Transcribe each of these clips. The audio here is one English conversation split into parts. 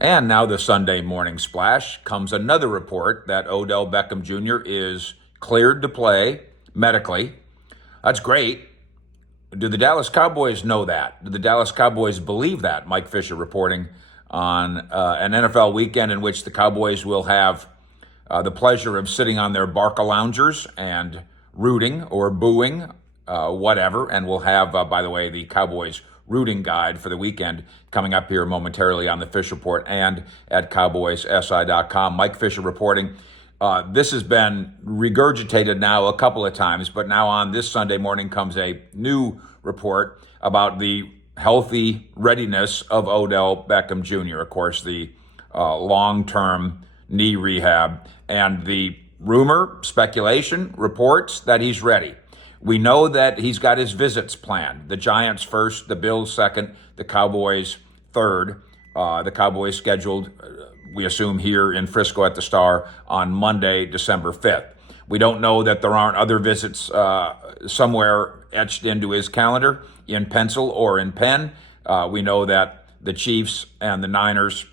And now the Sunday morning splash comes another report that Odell Beckham Jr. is cleared to play medically. That's great. Do the Dallas Cowboys know that? Do the Dallas Cowboys believe that? Mike Fisher reporting on an NFL weekend in which the Cowboys will have the pleasure of sitting on their Barca loungers and rooting or booing, whatever. And we'll have, by the way, the Cowboys rooting guide for the weekend coming up here momentarily on the Fish Report and at cowboyssi.com. Mike Fisher reporting. This has been regurgitated now a couple of times, but now on this Sunday morning comes a new report about the healthy readiness of Odell Beckham Jr. Of course, the long-term knee rehab, and the rumor, speculation, reports that he's ready. We know that he's got his visits planned. The Giants first, the Bills second, the Cowboys third. The Cowboys scheduled, we assume, here in Frisco at the Star on Monday, December 5th. We don't know that there aren't other visits somewhere etched into his calendar in pencil or in pen. We know that the Chiefs and the Niners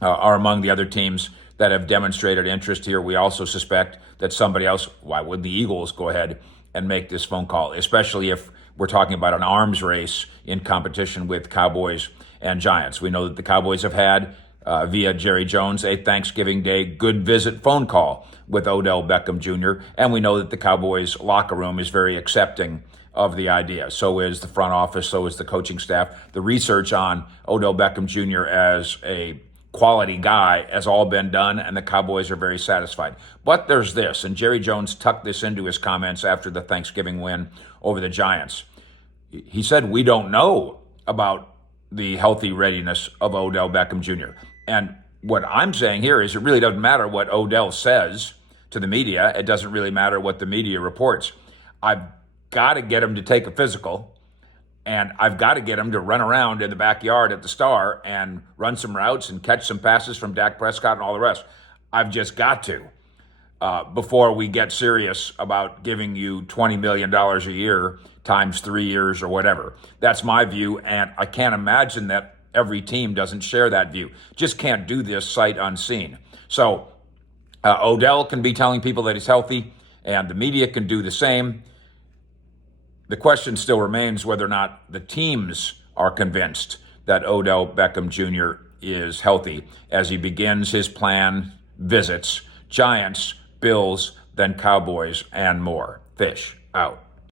are among the other teams that have demonstrated interest here. We also suspect that somebody else, why would the Eagles go ahead and make this phone call, especially if we're talking about an arms race in competition with Cowboys and Giants. We know that the Cowboys have had, via Jerry Jones, a Thanksgiving Day good visit phone call with Odell Beckham Jr., and we know that the Cowboys locker room is very accepting of the idea. So is the front office, so is the coaching staff. The research on Odell Beckham Jr. as a quality guy has all been done, and the Cowboys are very satisfied. But there's this, and Jerry Jones tucked this into his comments after the Thanksgiving win over the Giants. He said, we don't know about the healthy readiness of Odell Beckham Jr. And what I'm saying here is it really doesn't matter what Odell says to the media. It doesn't really matter what the media reports. I've got to get him to take a physical, and I've got to get him to run around in the backyard at the Star and run some routes and catch some passes from Dak Prescott and all the rest. I've just got to, before we get serious about giving you $20 million a year times 3 years or whatever. That's my view, and I can't imagine that every team doesn't share that view. Just can't do this sight unseen. So Odell can be telling people that he's healthy, and the media can do the same. The question still remains whether or not the teams are convinced that Odell Beckham Jr. is healthy as he begins his planned visits. Giants, Bills, then Cowboys, and more. Fish out.